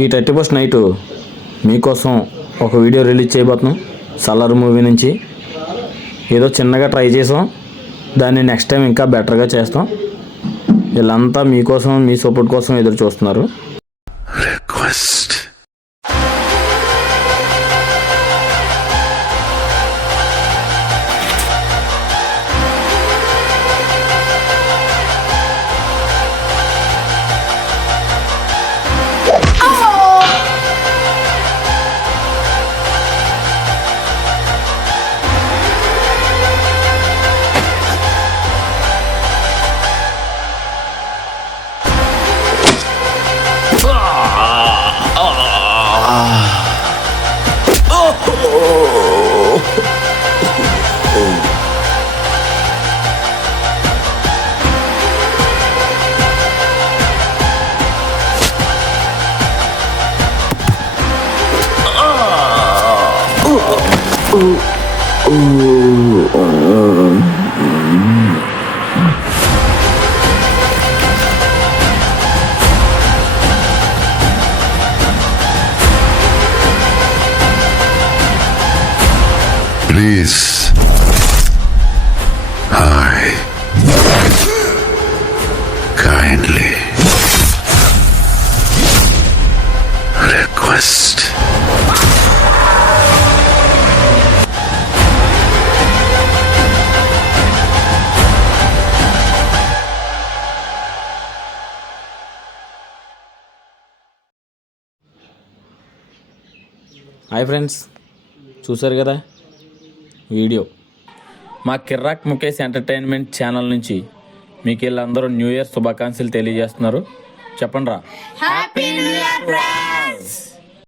ఈ 31st night మీకోసం ఒక వీడియో రిలీజ్ చేయబోతున్నాం. సలార్ మూవీ నుంచి ఏదో చిన్నగా ట్రై చేసాం, దాన్ని నెక్స్ట్ టైం ఇంకా బెటర్గా చేస్తాం. వీళ్ళంతా మీకోసం, మీ సపోర్ట్ కోసం ఎదురు చూస్తున్నారు. Request please hi kindly request hi friends, చూసారు కదా వీడియో. మా కిర్రాక్ ముఖేష్ ఎంటర్టైన్మెంట్ ఛానల్ నుంచి మీకు వీళ్ళందరూ న్యూ ఇయర్ శుభాకాంక్షలు తెలియజేస్తున్నారు. చెప్పండి రా. Happy new year.